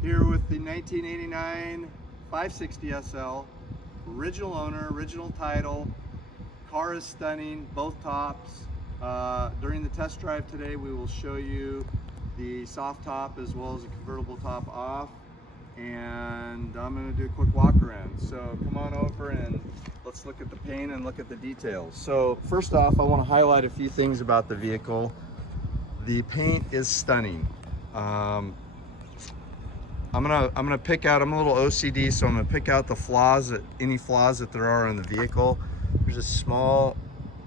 Here with the 1989 560 SL, original owner, original title. Car is stunning, both tops. During the test drive today, we will show you the soft top as well as the convertible top off, and I'm going to do a quick walk around. So come on over and let's look at the paint and look at the details. So first off, I want to highlight a few things about the vehicle. The paint is stunning. I'm gonna pick out, I'm a little OCD, so I'm gonna pick out the flaws, any flaws that there are in the vehicle. There's a small,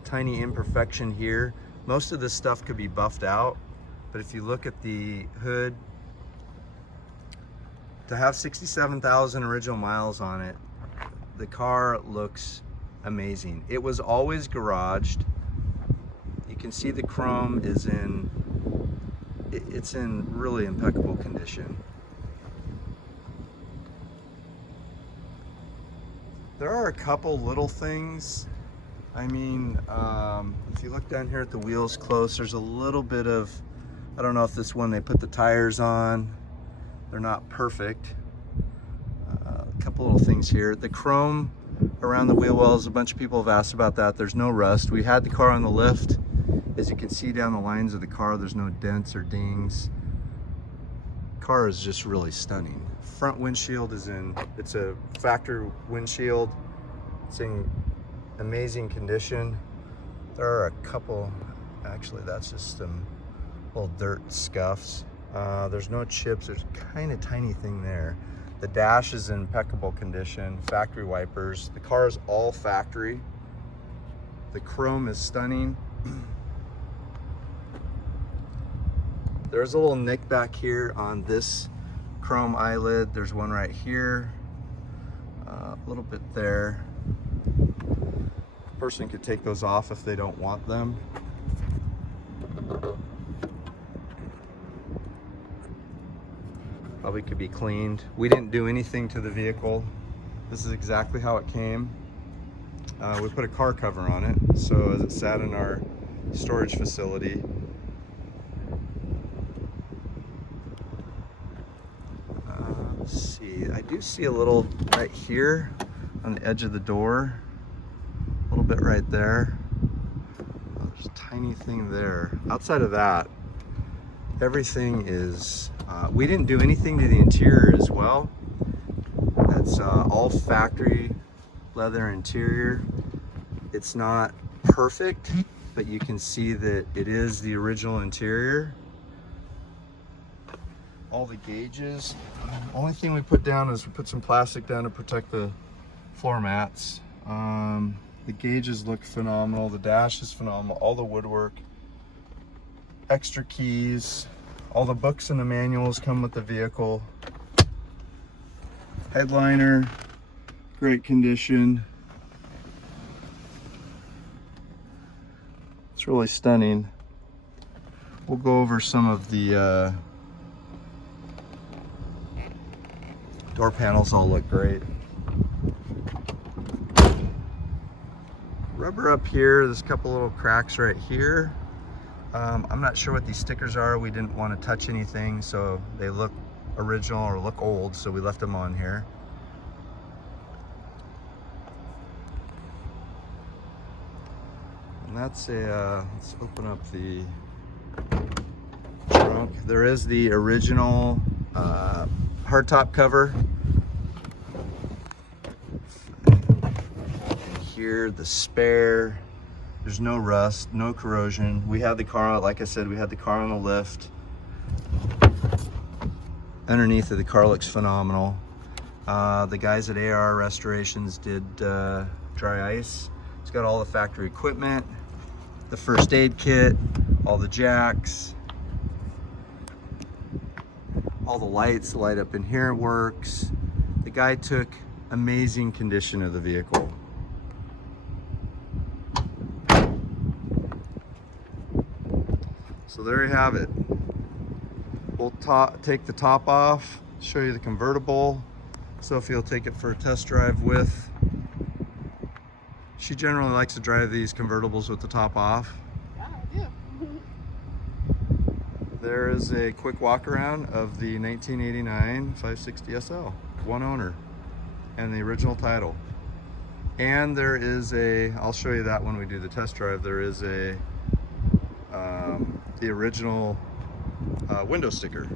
tiny imperfection here. Most of this stuff could be buffed out, but if you look at the hood, to have 67,000 original miles on it, the car looks amazing. It was always garaged. You can see the chrome is it's in really impeccable condition. There are a couple little things. I mean, if you look down here at the wheels close, there's a little bit of, I don't know if this one they put the tires on. They're not perfect. A couple little things here. The chrome around the wheel wells, a bunch of people have asked about that. There's no rust. We had the car on the lift. As you can see down the lines of the car, there's no dents or dings. Car is just really stunning. Front windshield is it's a factory windshield. It's in amazing condition. There are a couple, actually that's just some little dirt scuffs. There's no chips, there's kind of tiny thing there. The dash is in impeccable condition, factory wipers. The car is all factory. The chrome is stunning. There's a little nick back here on this chrome eyelid. There's one right here, a little bit there. A person could take those off if they don't want them. Probably could be cleaned. We didn't do anything to the vehicle. This is exactly how it came. We put a car cover on it, so as it sat in our storage facility. Let's see, I do see a little right here on the edge of the door, a little bit right there. Oh, there's a tiny thing there. Outside of that, everything is, we didn't do anything to the interior as well. That's all factory leather interior. It's not perfect, but you can see that it is the original interior. All the gauges. Only thing we put down is we put some plastic down to protect the floor mats. The gauges look phenomenal. The dash is phenomenal. All the woodwork, extra keys, all the books and the manuals come with the vehicle. Headliner, great condition. It's really stunning. We'll go over some of the door panels. All look great. Rubber up here, there's a couple little cracks right here. I'm not sure what these stickers are. We didn't want to touch anything, so they look original or look old, so we left them on here. And that's a, let's open up the trunk. There is the original hardtop cover. Here, the spare. There's no rust, no corrosion. We had the car, like I said, we had the car on the lift. Underneath of the car looks phenomenal. The guys at AR Restorations did dry ice. It's got all the factory equipment, the first aid kit, all the jacks, all the lights. The light up in here works. The guy took amazing condition of the vehicle. So there you have it. We'll take the top off, show you the convertible. Sophie will take it for a test drive with. She generally likes to drive these convertibles with the top off. Yeah, I do. there is a quick walk around of the 1989 560 SL, one owner, and the original title. And there is a, I'll show you that when we do the test drive, there is a, the original window sticker.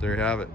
There you have it.